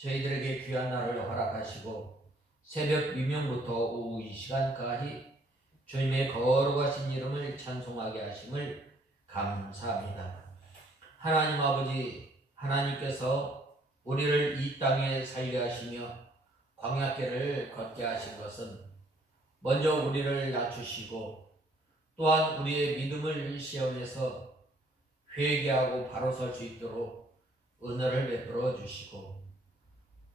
저희들에게 귀한 날을 허락하시고 새벽 미명부터 오후 이 시간까지 주님의 거룩하신 이름을 찬송하게 하심을 감사합니다. 하나님 아버지, 하나님께서 우리를 이 땅에 살게 하시며 광야길을 걷게 하신 것은 먼저 우리를 낮추시고 또한 우리의 믿음을 시험해서 회개하고 바로 설 수 있도록 은혜를 베풀어 주시고,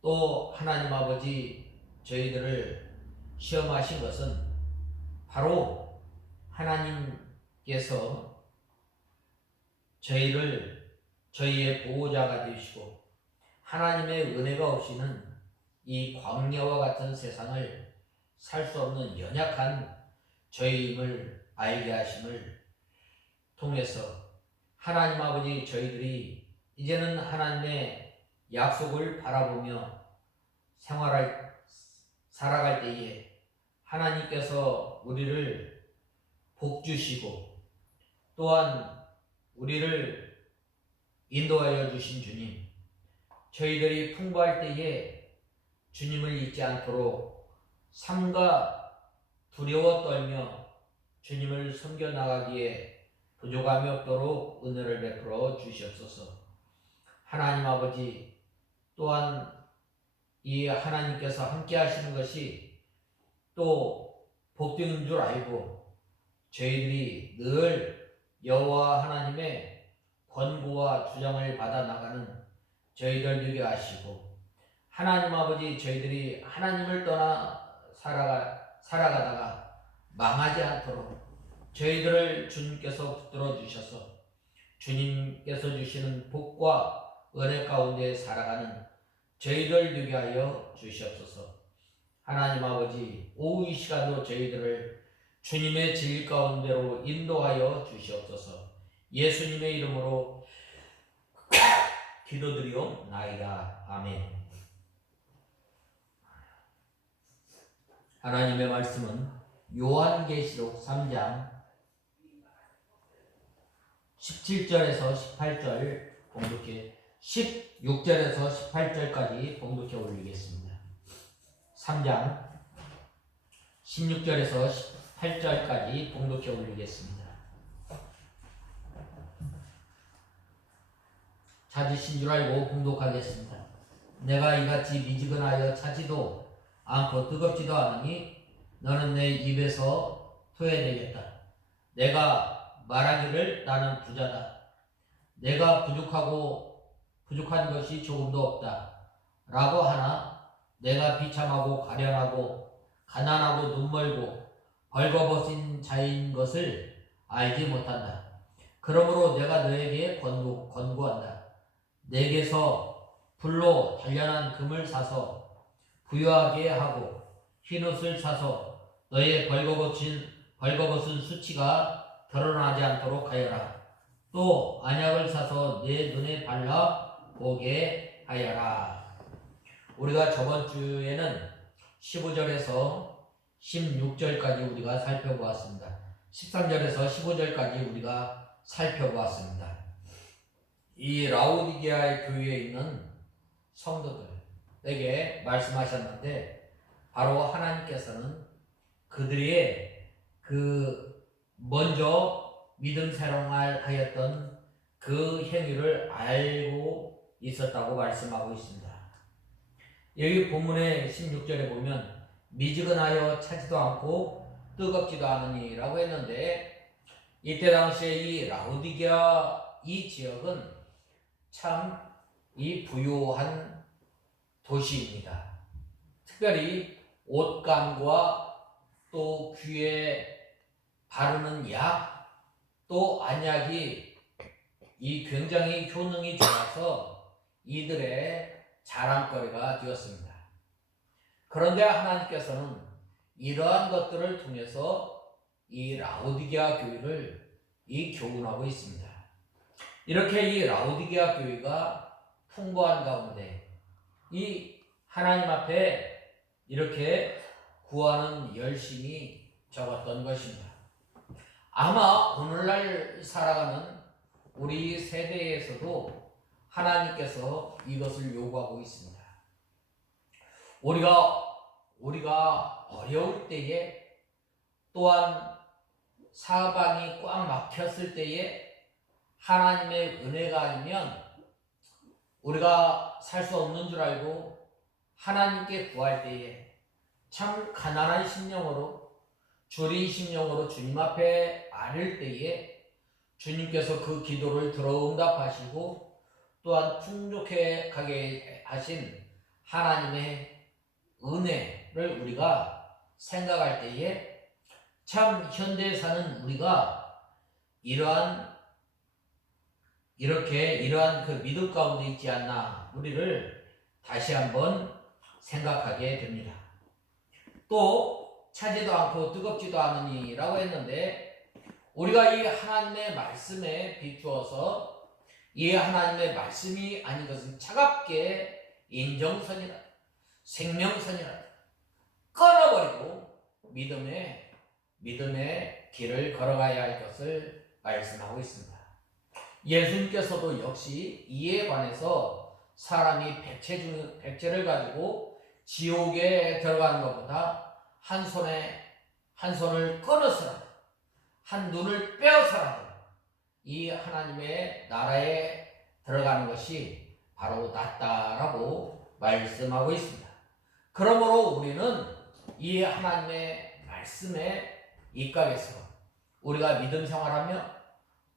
또 하나님 아버지, 저희들을 시험하신 것은 바로 하나님께서 저희의 보호자가 되시고 하나님의 은혜가 없이는 이 광야와 같은 세상을 살 수 없는 연약한 저희임을 알게 하심을 통해서 하나님 아버지, 저희들이 이제는 하나님의 약속을 바라보며 살아갈 때에 하나님께서 우리를 복주시고 또한 우리를 인도하여 주신 주님, 저희들이 풍부할 때에 주님을 잊지 않도록 삼가 두려워 떨며 주님을 섬겨 나가기에 부족함이 없도록 은혜를 베풀어 주시옵소서. 하나님 아버지, 또한 이 하나님께서 함께 하시는 것이 또 복되는 줄 알고 저희들이 늘 여호와 하나님의 권고와 주장을 받아 나가는 저희들 되게 하시고, 하나님 아버지, 저희들이 하나님을 떠나 살아가다가 망하지 않도록 저희들을 주님께서 붙들어 주셔서 주님께서 주시는 복과 은혜 가운데 살아가는 저희들 되게 하여 주시옵소서. 하나님 아버지, 오후 이 시간도 저희들을 주님의 질 가운데로 인도하여 주시옵소서. 예수님의 이름으로 기도드리옵나이다. 아멘. 하나님의 말씀은 요한계시록 3장 17절에서 18절 봉독해 16절에서 18절까지 봉독해 올리겠습니다. 3장 16절에서 18절까지 봉독해 올리겠습니다. 찾으신 줄 알고 봉독하겠습니다. 내가 이같이 미지근하여 차지도 않고 뜨겁지도 않으니 너는 내 입에서 토해내겠다. 내가 말하기를 나는 부자다. 내가 부족한 것이 조금도 없다. 라고 하나 내가 비참하고 가련하고 가난하고 눈멀고 벌거벗은 자인 것을 알지 못한다. 그러므로 내가 너에게 권고한다. 내게서 불로 단련한 금을 사서 부유하게 하고 흰옷을 사서 너의 벌거벗은 수치가 드러나지 않도록 하여라. 또 안약을 사서 내 눈에 발라 보게 하여라. 우리가 저번 주에는 15절에서 16절까지 우리가 살펴보았습니다. 13절에서 15절까지 우리가 살펴보았습니다. 이 라오디게아의 교회에 있는 성도들에게 말씀하셨는데, 바로 하나님께서는 그들의 먼저 믿음 생활하였던 그 행위를 알고 있었다고 말씀하고 있습니다. 여기 본문의 16절에 보면 미지근하여 차지도 않고 뜨겁지도 않으니 라고 했는데, 이때 당시에 이 라오디게아 이 지역은 참 이 부유한 도시입니다. 특별히 옷감과 또 귀에 바르는 약, 또 안약이 이 굉장히 효능이 좋아서 이들의 자랑거리가 되었습니다. 그런데 하나님께서는 이러한 것들을 통해서 이 라오디게아 교회를 교훈하고 있습니다. 이렇게 이 라오디게아 교회가 풍부한 가운데 이 하나님 앞에 이렇게 구하는 열심이 적었던 것입니다. 아마 오늘날 살아가는 우리 세대에서도 하나님께서 이것을 요구하고 있습니다. 우리가 어려울 때에, 또한 사방이 꽉 막혔을 때에 하나님의 은혜가 아니면 우리가 살 수 없는 줄 알고 하나님께 구할 때에 참 가난한 심령으로, 줄인 심령으로 주님 앞에 아릴 때에 주님께서 그 기도를 들어응답하시고 또한 풍족해 가게 하신 하나님의 은혜를 우리가 생각할 때에 참 현대에 사는 우리가 이러한 그 믿음 가운데 있지 않나, 우리를 다시 한번 생각하게 됩니다. 또 차지도 않고 뜨겁지도 않으니라고 했는데, 우리가 이 하나님의 말씀에 비추어서 이 하나님의 말씀이 아닌 것은 차갑게 인정선이라 생명선이라 끊어버리고 믿음의 길을 걸어가야 할 것을 말씀하고 있습니다. 예수님께서도 역시 이에 관해서 사람이 백채를 가지고 지옥에 들어가는 것보다 한 손을 끊어서라도, 한 눈을 빼어서라도 이 하나님의 나라에 들어가는 것이 바로 낫다라고 말씀하고 있습니다. 그러므로 우리는 이 하나님의 말씀에 입각해서 우리가 믿음 생활하며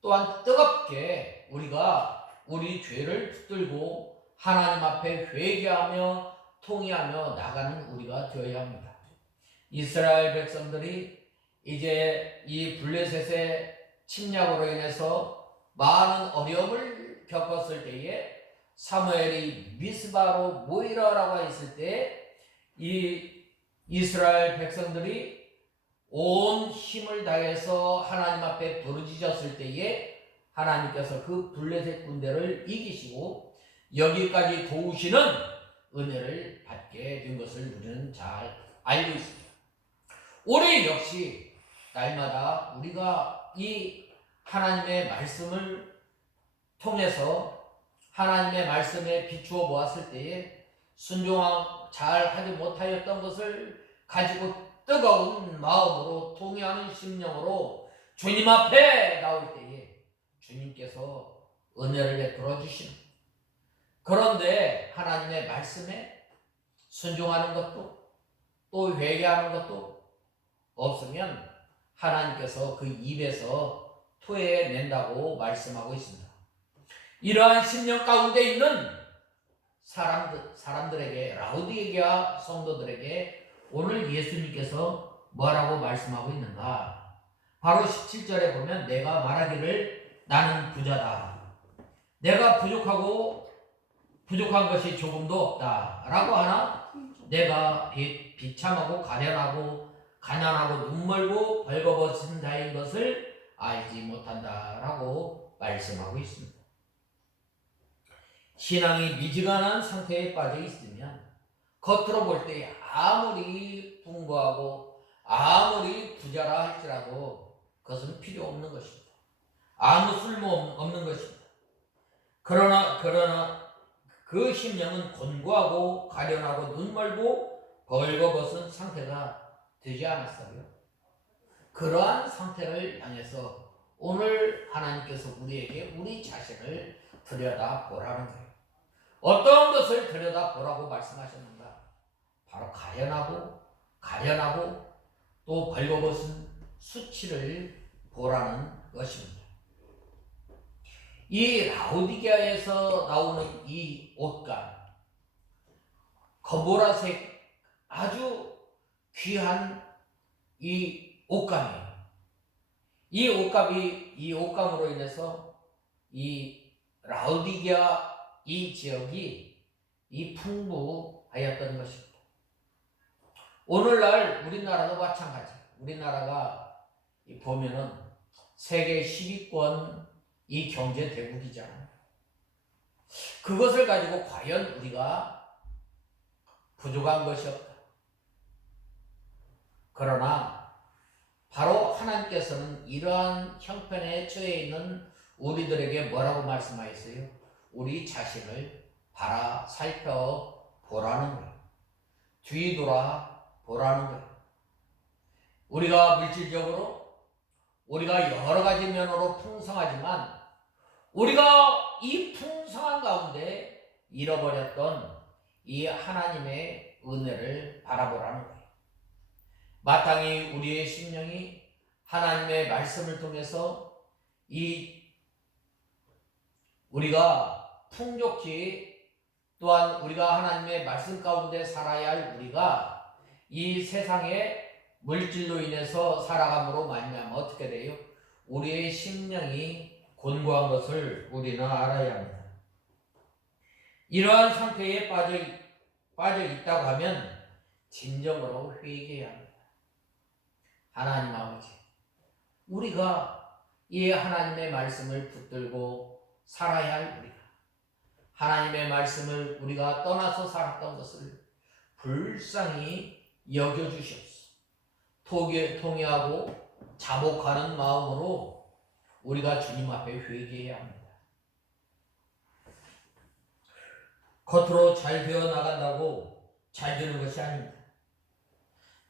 또한 뜨겁게 우리가 우리 죄를 붙들고 하나님 앞에 회개하며 통회하며 나가는 우리가 되어야 합니다. 이스라엘 백성들이 이제 이 블레셋의 침략으로 인해서 많은 어려움을 겪었을 때에 사무엘이 미스바로 모이라라고 했을 때 이 이스라엘 백성들이 온 힘을 다해서 하나님 앞에 부르짖었을 때에 하나님께서 그 블레셋 군대를 이기시고 여기까지 도우시는 은혜를 받게 된 것을 우리는 잘 알고 있습니다. 우리 역시 날마다 우리가 이 하나님의 말씀을 통해서 하나님의 말씀에 비추어 보았을 때에 잘 하지 못하였던 것을 가지고 뜨거운 마음으로 통회하는 심령으로 주님 앞에 나올 때에 주님께서 은혜를 베풀어 주시는, 그런데 하나님의 말씀에 순종하는 것도 또 회개하는 것도 없으면 하나님께서 그 입에서 토해낸다고 말씀하고 있습니다. 이러한 심령 가운데 있는 사람들에게, 라우디게아 성도들에게 오늘 예수님께서 뭐라고 말씀하고 있는가? 바로 17절에 보면 내가 말하기를 나는 부자다, 내가 부족한 것이 조금도 없다 라고 하나, 내가 비참하고 가난하고 눈멀고 벌거벗은 자인 것을 알지 못한다 라고 말씀하고 있습니다. 신앙이 미지근한 상태에 빠져 있으면 겉으로 볼 때 아무리 풍부하고 아무리 부자라 할지라도 그것은 필요 없는 것입니다. 아무 쓸모 없는 것입니다. 그러나 그 심령은 곤고하고 가련하고 눈멀고 벌거벗은 상태가 되지 않았어요. 그러한 상태를 향해서 오늘 하나님께서 우리에게 우리 자신을 들여다보라는 거예요. 어떤 것을 들여다보라고 말씀하셨는가? 바로 가련하고 또 벌거벗은 수치를 보라는 것입니다. 이 라오디게아에서 나오는 이 옷감, 거보라색 아주 귀한 이 옷감이에요. 이 옷감으로 인해서 이 라오디게아 이 지역이 풍부하였던 것입니다. 오늘날 우리나라도 마찬가지. 우리나라가 보면은 세계 10위권 이 경제 대국이잖아요. 그것을 가지고 과연 우리가 부족한 것이 없다. 그러나 바로 하나님께서는 이러한 형편에 처해 있는 우리들에게 뭐라고 말씀하셨어요? 우리 자신을 살펴보라는 거예요. 뒤돌아 보라는 거예요. 우리가 물질적으로 우리가 여러 가지 면으로 풍성하지만 우리가 이 풍성한 가운데 잃어버렸던 이 하나님의 은혜를 바라보라는 거예요. 마땅히 우리의 심령이 하나님의 말씀을 통해서 우리가 풍족히 또한 우리가 하나님의 말씀 가운데 살아야 할 우리가 이 세상의 물질로 인해서 살아감으로 말미암아 어떻게 돼요? 우리의 심령이 곤고한 것을 우리는 알아야 합니다. 이러한 상태에 빠져 있다고 하면 진정으로 회개해야 합니다. 하나님 아버지, 우리가 이 하나님의 말씀을 붙들고 살아야 할 우리가 하나님의 말씀을 우리가 떠나서 살았던 것을 불쌍히 여겨주시옵소서. 통회하고 자복하는 마음으로 우리가 주님 앞에 회개해야 합니다. 겉으로 잘 되어 나간다고 잘 되는 것이 아닙니다.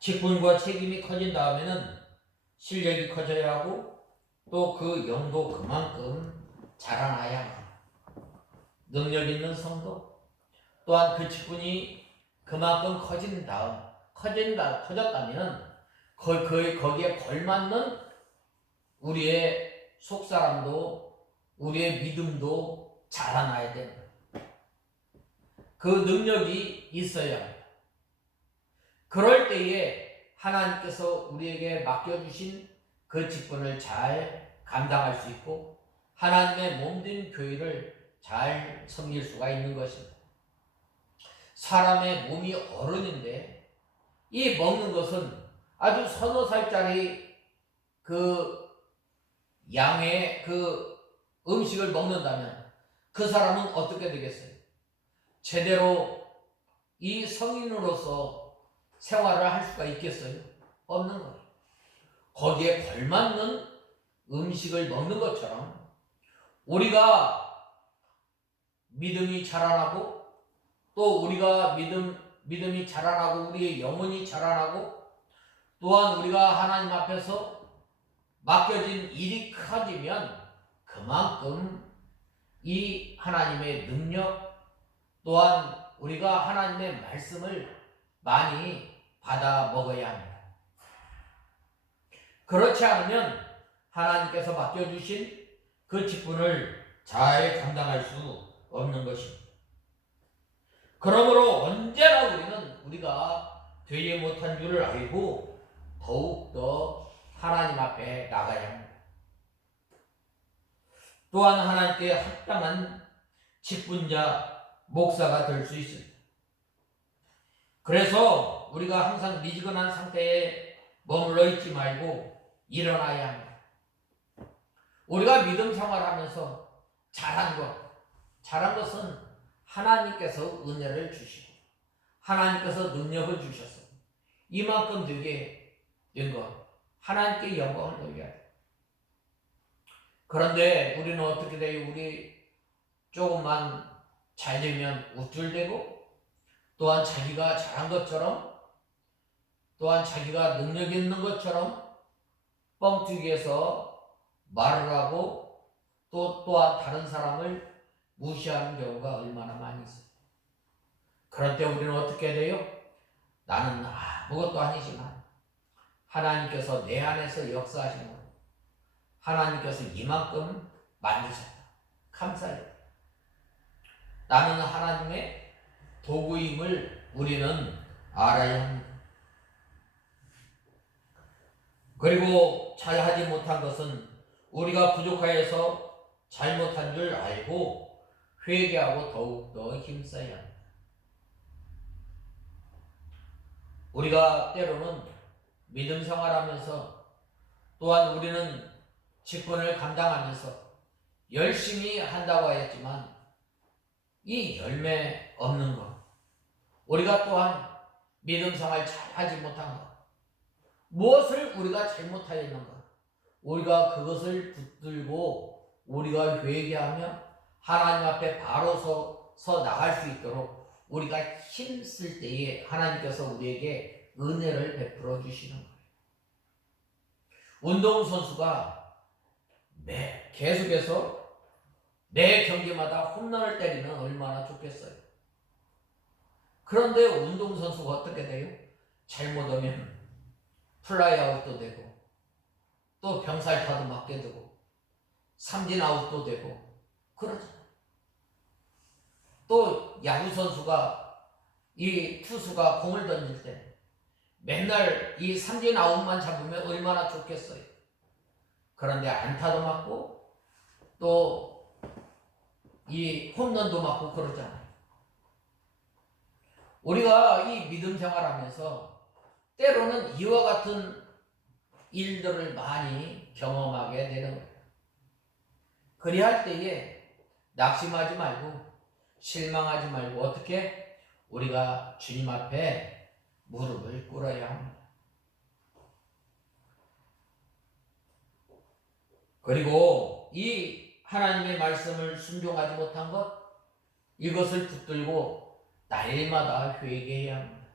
직분과 책임이 커진 다음에는 실력이 커져야 하고 또 그 영도 그만큼 자라나야 합니다. 능력 있는 성도 또한 그 직분이 그만큼 커졌다면 거기에 걸맞는 우리의 속사람도 우리의 믿음도 자라나야 됩니다. 그 능력이 있어야 합니다. 그럴 때에 하나님께서 우리에게 맡겨주신 그 직분을 잘 감당할 수 있고 하나님의 몸된 교회를 잘 섬길 수가 있는 것입니다. 사람의 몸이 어른인데 이 먹는 것은 아주 서너 살짜리 그 양의 그 음식을 먹는다면 그 사람은 어떻게 되겠어요? 제대로 이 성인으로서 생활을 할 수가 있겠어요? 없는 거예요. 거기에 걸맞는 음식을 먹는 것처럼 우리가 믿음이 자라나고 또 우리가 믿음이 자라나고 우리의 영혼이 자라나고 또한 우리가 하나님 앞에서 맡겨진 일이 커지면 그만큼 이 하나님의 능력 또한 우리가 하나님의 말씀을 많이 받아 먹어야 합니다. 그렇지 않으면 하나님께서 맡겨주신 그 직분을 잘 감당할 수 없는 것입니다. 그러므로 언제나 우리는 우리가 되지 못한 줄을 알고 더욱더 하나님 앞에 나가야 합니다. 또한 하나님께 합당한 직분자, 목사가 될 수 있습니다. 그래서 우리가 항상 미지근한 상태에 머물러 있지 말고 일어나야 합니다. 우리가 믿음 생활하면서 잘한 것은 하나님께서 은혜를 주시고 하나님께서 능력을 주셔서 이만큼 되게 된 것, 하나님께 영광을 돌려야 돼요. 그런데 우리는 어떻게 돼요? 우리 조금만 잘 되면 우쭐대고 또한 자기가 잘한 것처럼 또한 자기가 능력 있는 것처럼 뻥튀기해서 말을 하고 또한 다른 사람을 무시하는 경우가 얼마나 많이 있어요. 그럴 때 우리는 어떻게 돼요? 나는 아무것도 아니지만 하나님께서 내 안에서 역사하시는 거예요. 하나님께서 이만큼 만드셨다. 감사해요. 나는 하나님의 도구임을 우리는 알아야 합니다. 그리고 잘하지 못한 것은 우리가 부족하여서 잘못한 줄 알고 회개하고 더욱더 힘써야 합니다. 우리가 때로는 믿음 생활하면서 또한 우리는 직분을 감당하면서 열심히 한다고 하였지만 이 열매 없는 것, 우리가 또한 믿음 생활 잘하지 못한 것, 무엇을 우리가 잘못하였는가, 우리가 그것을 붙들고 우리가 회개하며 하나님 앞에 바로 서 나갈 수 있도록 우리가 힘쓸 때에 하나님께서 우리에게 은혜를 베풀어 주시는 거예요. 운동선수가 계속해서 매 경기마다 홈런을 때리면 얼마나 좋겠어요. 그런데 운동선수가 어떻게 돼요? 잘못하면 플라이아웃도 되고 또 병살타도 맞게 되고 삼진아웃도 되고 그러잖아요. 또 야구선수가 이 투수가 공을 던질 때 맨날 이 삼진아웃만 잡으면 얼마나 좋겠어요. 그런데 안타도 맞고 또 이 홈런도 맞고 그러잖아요. 우리가 이 믿음 생활하면서 때로는 이와 같은 일들을 많이 경험하게 되는 거예요. 그리할 때에 낙심하지 말고 실망하지 말고 어떻게 우리가 주님 앞에 무릎을 꿇어야 합니다. 그리고 이 하나님의 말씀을 순종하지 못한 것, 이것을 붙들고 날마다 회개해야 합니다.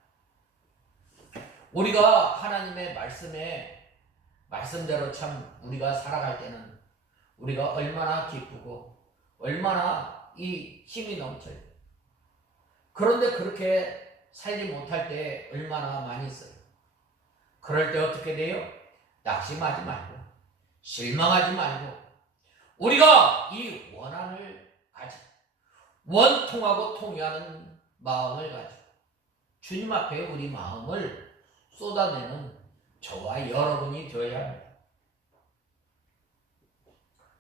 우리가 하나님의 말씀대로 참 우리가 살아갈 때는 우리가 얼마나 기쁘고 얼마나 이 힘이 넘쳐요. 그런데 그렇게 살지 못할 때 얼마나 많이 있어요. 그럴 때 어떻게 돼요? 낙심하지 말고 실망하지 말고 우리가 이 원한을 가지고 원통하고 통회하는 마음을 가지고 주님 앞에 우리 마음을 쏟아내는 저와 여러분이 되어야 합니다.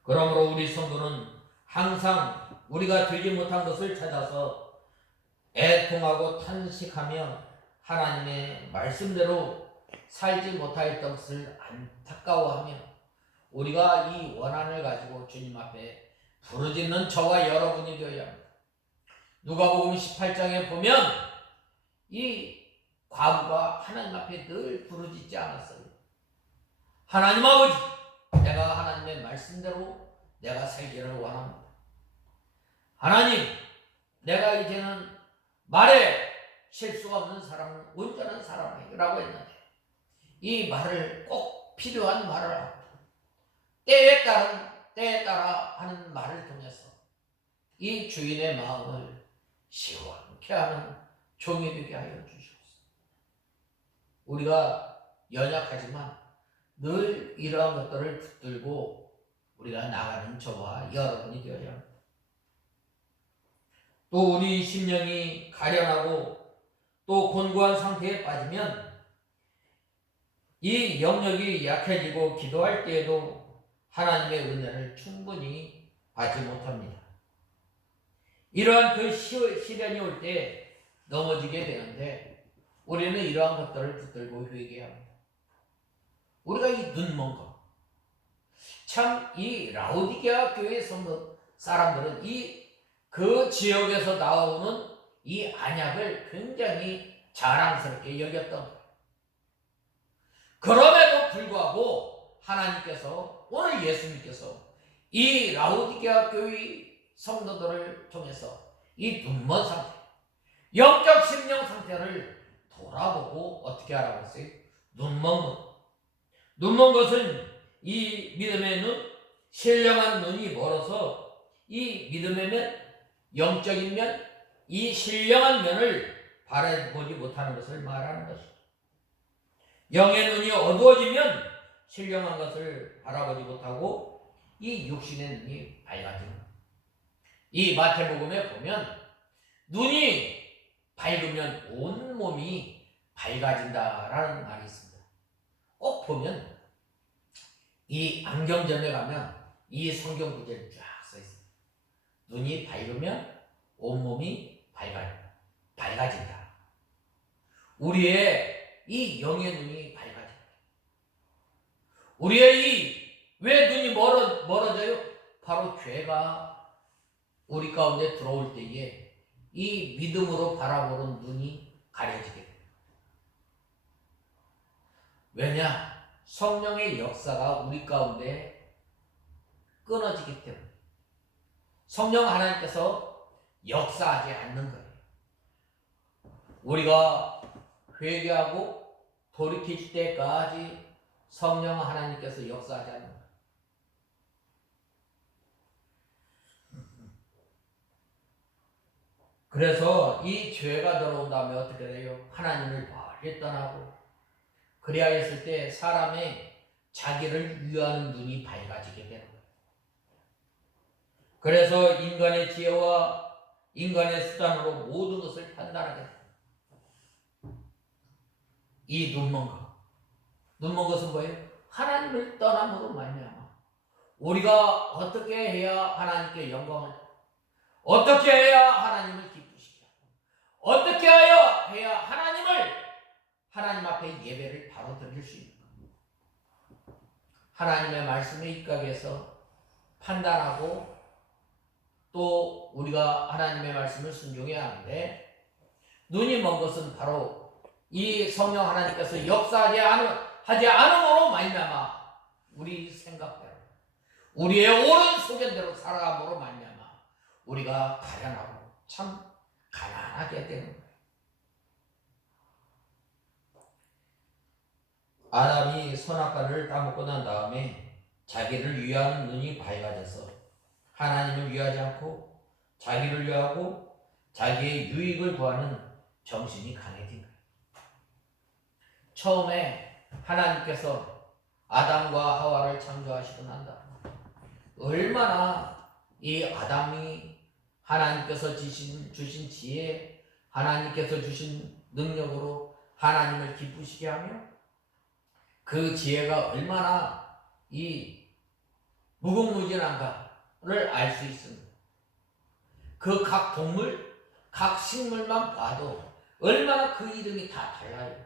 그러므로 우리 성도는 항상 우리가 되지 못한 것을 찾아서 애통하고 탄식하며 하나님의 말씀대로 살지 못하였던 것을 안타까워하며 우리가 이 원한을 가지고 주님 앞에 부르짖는 저와 여러분이 되어야 합니다. 누가복음 18장에 보면 이 과부가 하나님 앞에 늘 부르짖지 않았어요. 하나님 아버지, 내가 하나님의 말씀대로 내가 살기를 원합니다. 하나님, 내가 이제는 말에 실수가 없는 사람은 온전한 사람이라고 했는데 이 말을 꼭 필요한 말을 하고 때에 따라 하는 말을 통해서 이 주인의 마음을 시원케 하는 종이 되게 하여 주시옵소서. 우리가 연약하지만 늘 이러한 것들을 붙들고 우리가 나가는 저와 여러분이 되어야 합니다. 또 우리 심령이 가련하고 또 곤고한 상태에 빠지면 이 영역이 약해지고 기도할 때에도 하나님의 은혜를 충분히 받지 못합니다. 이러한 그 시련이 올 때 넘어지게 되는데 우리는 이러한 것들을 붙들고 회개해야 합니다. 우리가 이 눈먼 것, 참 이 라오디게아 교회 성도 사람들은 그 지역에서 나오는 이 안약을 굉장히 자랑스럽게 여겼던 거예요. 그럼에도 불구하고 하나님께서 오늘 예수님께서 이 라오디게아 교회 성도들을 통해서 이 눈먼 상태, 영적 심령 상태를 돌아보고 어떻게 하라고 했어요? 눈먼 것은 이 믿음의 눈, 신령한 눈이 멀어서 이 믿음의 면, 영적인 면, 이 신령한 면을 바라보지 못하는 것을 말하는 것입니다. 영의 눈이 어두워지면 신령한 것을 바라보지 못하고 이 육신의 눈이 밝아집니다. 이 마태복음에 보면 눈이 밝으면 온 몸이 밝아진다라는 말이 있습니다. 꼭 보면 이 안경점에 가면 이 성경 구절이 쫙 써 있습니다. 눈이 밝으면 온몸이 밝아진다. 우리의 이 영의 눈이 밝아진다. 우리의 왜 눈이 멀어져요? 바로 죄가 우리 가운데 들어올 때에 이 믿음으로 바라보는 눈이 가려지게 됩니다. 왜냐? 성령의 역사가 우리 가운데 끊어지기 때문에 성령 하나님께서 역사하지 않는 거예요. 우리가 회개하고 돌이킬 때까지 성령 하나님께서 역사하지 않는 거예요. 그래서 이 죄가 들어온 다음에 어떻게 돼요? 하나님을 멀리 떠나고, 그래야 했을 때 사람의 자기를 위하는 눈이 밝아지게 되는 거예요. 그래서 인간의 지혜와 인간의 수단으로 모든 것을 판단하게 돼요. 이 눈먼 것. 눈먼 것은 뭐예요? 하나님을 떠남으로 말미암아. 우리가 어떻게 해야 하나님께 영광을, 어떻게 해야 하나님을 기쁘시게, 어떻게 해야 하나님 앞에 예배를 바로 드릴 수 있는가? 하나님의 말씀에 입각해서 판단하고 또 우리가 하나님의 말씀을 순종해야 하는데, 눈이 먼 것은 바로 이 성령 하나님께서 역사하지 않음으로 말미암아 우리 생각대로 우리의 옳은 소견대로 살아감으로 말미암아 우리가 가련하고 참 가난하게 되는 거예요. 아담이 선악과를 따먹고 난 다음에 자기를 위하는 눈이 밝아져서 하나님을 위하지 않고 자기를 위하고 자기의 유익을 구하는 정신이 강해진 거예요. 처음에 하나님께서 아담과 하와를 창조하시고 난 다음에 얼마나 이 아담이 하나님께서 주신 지혜, 하나님께서 주신 능력으로 하나님을 기쁘시게 하며 그 지혜가 얼마나 이 무궁무진한가를 알 수 있습니다. 그 각 동물, 각 식물만 봐도 얼마나 그 이름이 다 달라요.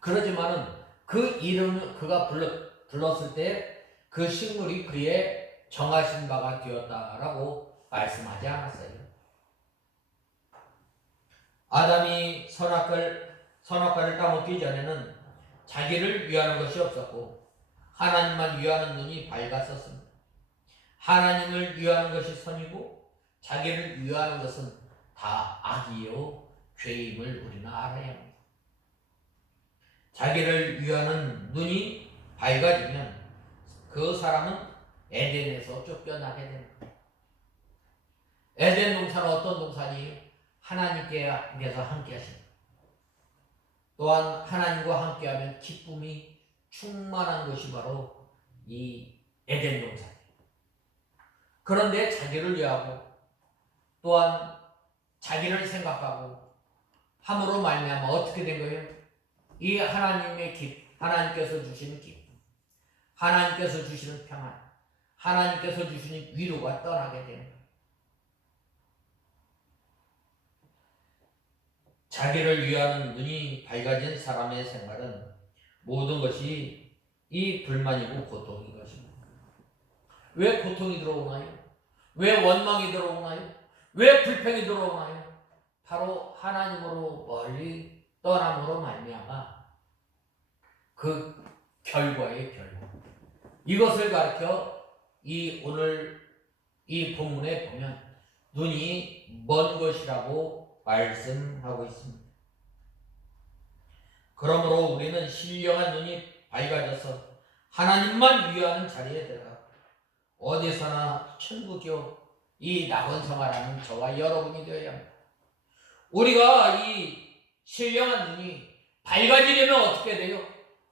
그러지만은 그 이름을 그가 불렀을 때 그 식물이 그의 정하신 바가 되었다라고 말씀하지 않았어요. 아담이 선악과를 따먹기 전에는 자기를 위하는 것이 없었고 하나님만 위하는 눈이 밝았었습니다. 하나님을 위하는 것이 선이고 자기를 위하는 것은 다 악이요 죄임을 우리는 알아야 합니다. 자기를 위하는 눈이 밝아지면 그 사람은 에덴에서 쫓겨나게 됩니다. 에덴 동산은 어떤 동산이에요? 하나님께서 함께 하십니다. 또한 하나님과 함께하면 기쁨이 충만한 것이 바로 이 에덴 동산이에요. 그런데 자기를 위하고 또한 자기를 생각하고 함으로 말미암아 어떻게 된 거예요? 이 하나님께서 주시는 기쁨, 하나님께서 주시는 평안, 하나님께서 주시는 위로가 떠나게 되는 거예요. 자기를 위하는 눈이 밝아진 사람의 생활은 모든 것이 이 불만이고 고통인 것입니다. 왜 고통이 들어오나요? 왜 원망이 들어오나요? 왜 불평이 들어오나요? 바로 하나님으로 멀리 떠남으로 말미암아 그 결과의 결과. 이것을 가르쳐 오늘 이 본문에 보면 눈이 먼 것이라고 말씀하고 있습니다. 그러므로 우리는 신령한 눈이 밝아져서 하나님만 위하는 자리에 들어가 어디서나 천국이요 이 낙원 생활하는 저와 여러분이 되어야 합니다. 우리가 이 신령한 눈이 밝아지려면 어떻게 돼요?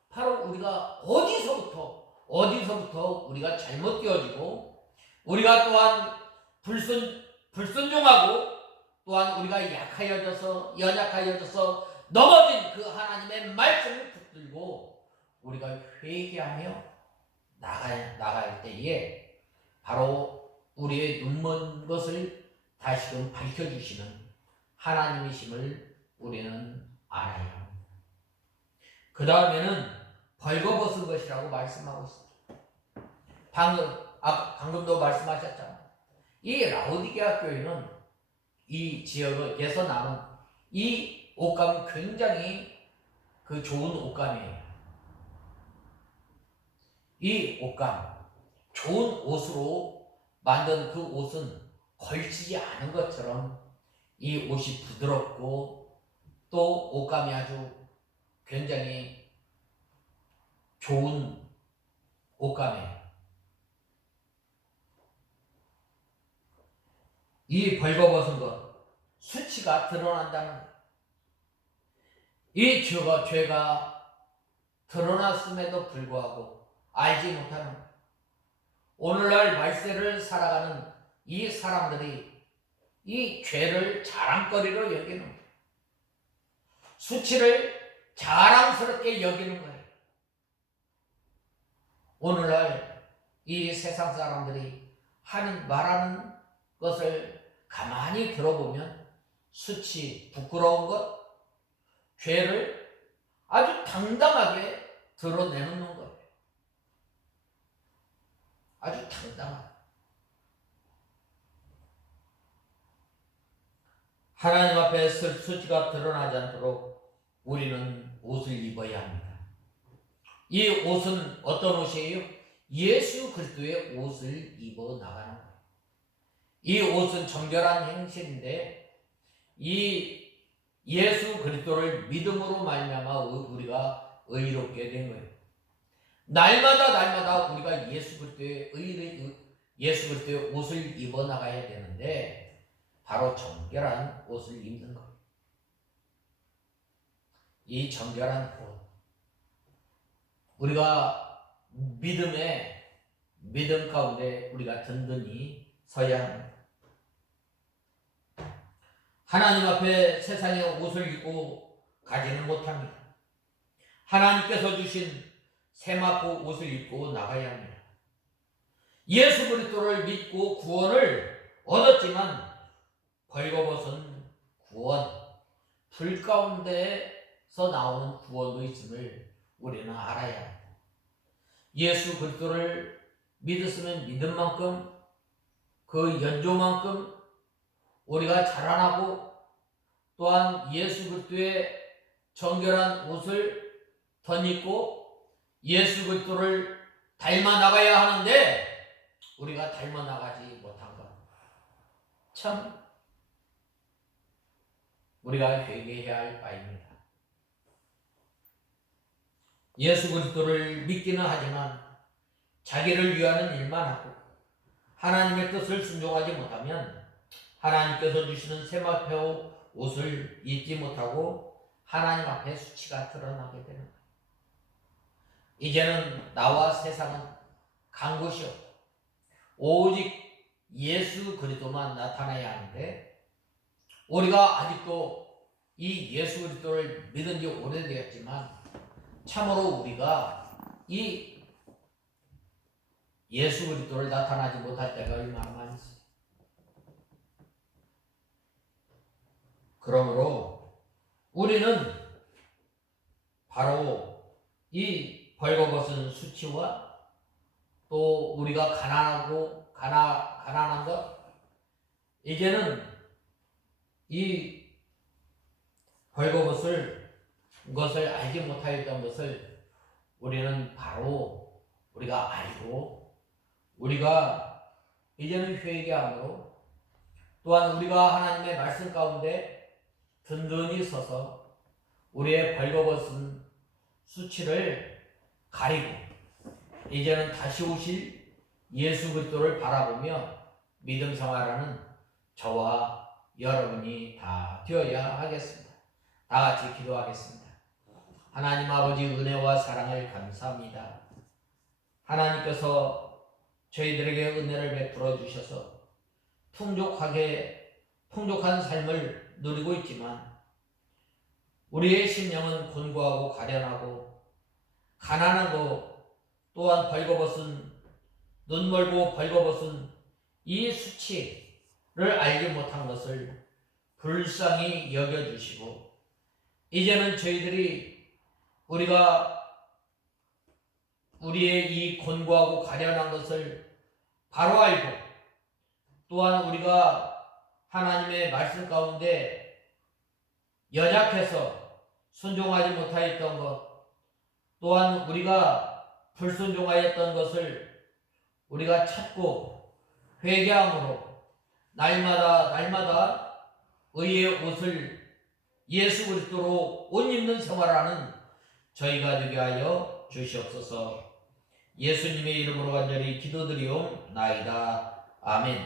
바로 우리가 어디서부터 우리가 잘못 되어지고 우리가 또한 불순종하고 또한 우리가 연약하여져서 넘어진 그 하나님의 말씀을 붙들고 우리가 회개하며 나갈 때에 바로 우리의 눈먼 것을 다시금 밝혀주시는 하나님이심을 우리는 알아야 합니다. 그 다음에는 벌거벗은 것이라고 말씀하고 있습니다. 방금도 말씀하셨잖아요. 이 라오디게아 교회는 이 지역에서 나온 이 옷감이 굉장히 그 좋은 옷감이에요. 이 옷감, 좋은 옷으로 만든 그 옷은 걸치지 않은 것처럼 이 옷이 부드럽고 또 옷감이 아주 굉장히 좋은 옷감이에요. 이 벌거벗은 것, 수치가 드러난다는 것. 이 죄가 드러났음에도 불구하고 알지 못하는 것. 오늘날 말세를 살아가는 이 사람들이 이 죄를 자랑거리로 여기는 거예요. 수치를 자랑스럽게 여기는 거예요. 오늘날 이 세상 사람들이 말하는 것을 가만히 들어보면 수치, 부끄러운 것, 죄를 아주 당당하게 드러내놓는 거예요. 아주 당당하게. 하나님 앞에 수치가 드러나지 않도록 우리는 옷을 입어야 합니다. 이 옷은 어떤 옷이에요? 예수 그리스도의 옷을 입어 나가는 거예요. 이 옷은 정결한 행실인데 이 예수 그리스도를 믿음으로 말미암아 우리가 의롭게 된 거예요. 날마다 우리가 예수 그리스도의 옷을 입어 나가야 되는데 바로 정결한 옷을 입는 거예요. 이 정결한 옷, 우리가 믿음 가운데 우리가 든든히 서야 합니다. 하나님 앞에 세상의 옷을 입고 가지는 못합니다. 하나님께서 주신 세마포 옷을 입고 나가야 합니다. 예수 그리스도를 믿고 구원을 얻었지만 벌거벗은 구원, 불 가운데서 나오는 구원도 있음을 우리는 알아야 합니다. 예수 그리스도를 믿었으면 믿은 만큼 그 연조만큼 우리가 자라나고 또한 예수 그리스도의 정결한 옷을 덧입고 예수 그리스도를 닮아 나가야 하는데 우리가 닮아 나가지 못한 것, 참 우리가 회개해야 할 바입니다. 예수 그리스도를 믿기는 하지만 자기를 위하는 일만 하고 하나님의 뜻을 순종하지 못하면 하나님께서 주시는 세마포 옷을 입지 못하고 하나님 앞에 수치가 드러나게 되는 거예요. 이제는 나와 세상은 간 곳이 없고 오직 예수 그리스도만 나타나야 하는데 우리가 아직도 이 예수 그리스도를 믿은 지 오래되었지만 참으로 우리가 이 예수 그리스도를 나타나지 못할 때가 얼마나 많이 있어요. 그러므로 우리는 바로 이 벌거벗은 수치와 또 우리가 가난한 것, 이제는 이 벌거벗을 것을 알지 못하였던 것을 우리는 바로 우리가 알고 우리가 이제는 회개함으로 또한 우리가 하나님의 말씀 가운데 든든히 서서 우리의 벌거벗은 수치를 가리고 이제는 다시 오실 예수 그리스도를 바라보며 믿음 생활하는 저와 여러분이 다 되어야 하겠습니다. 다 같이 기도하겠습니다. 하나님 아버지 은혜와 사랑을 감사합니다. 하나님께서 저희들에게 은혜를 베풀어 주셔서 풍족한 삶을 누리고 있지만 우리의 심령은 곤고하고 가련하고 가난하고 또한 눈 멀고 벌거벗은 이 수치를 알지 못한 것을 불쌍히 여겨주시고 이제는 저희들이 우리가 우리의 이 곤고하고 가련한 것을 바로 알고 또한 우리가 하나님의 말씀 가운데 연약해서 순종하지 못하였던 것 또한 우리가 불순종하였던 것을 우리가 찾고 회개함으로 날마다 의의 옷을 예수 그리스도로 옷 입는 생활하는 저희가 되게 하여 주시옵소서. 예수님의 이름으로 간절히 기도드리옵나이다. 아멘.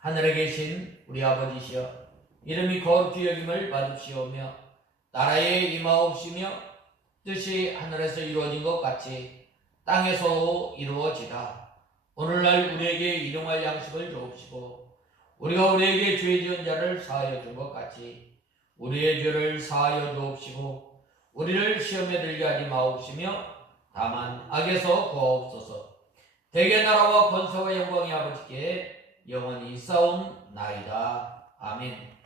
하늘에 계신 우리 아버지시여, 이름이 거룩히 여김을 받으시오며 나라에 임하옵시며 뜻이 하늘에서 이루어진 것 같이 땅에서도 이루어지라. 오늘날 우리에게 일용할 양식을 주옵시고 우리가 우리에게 죄 지은 자를 사하여 준 것 같이 우리의 죄를 사하여 주옵시고 우리를 시험에 들게 하지 마옵시며 다만 악에서 구하옵소서. 대개 나라와 권세와 영광이 아버지께 영원히 있사옵나이다. 아멘.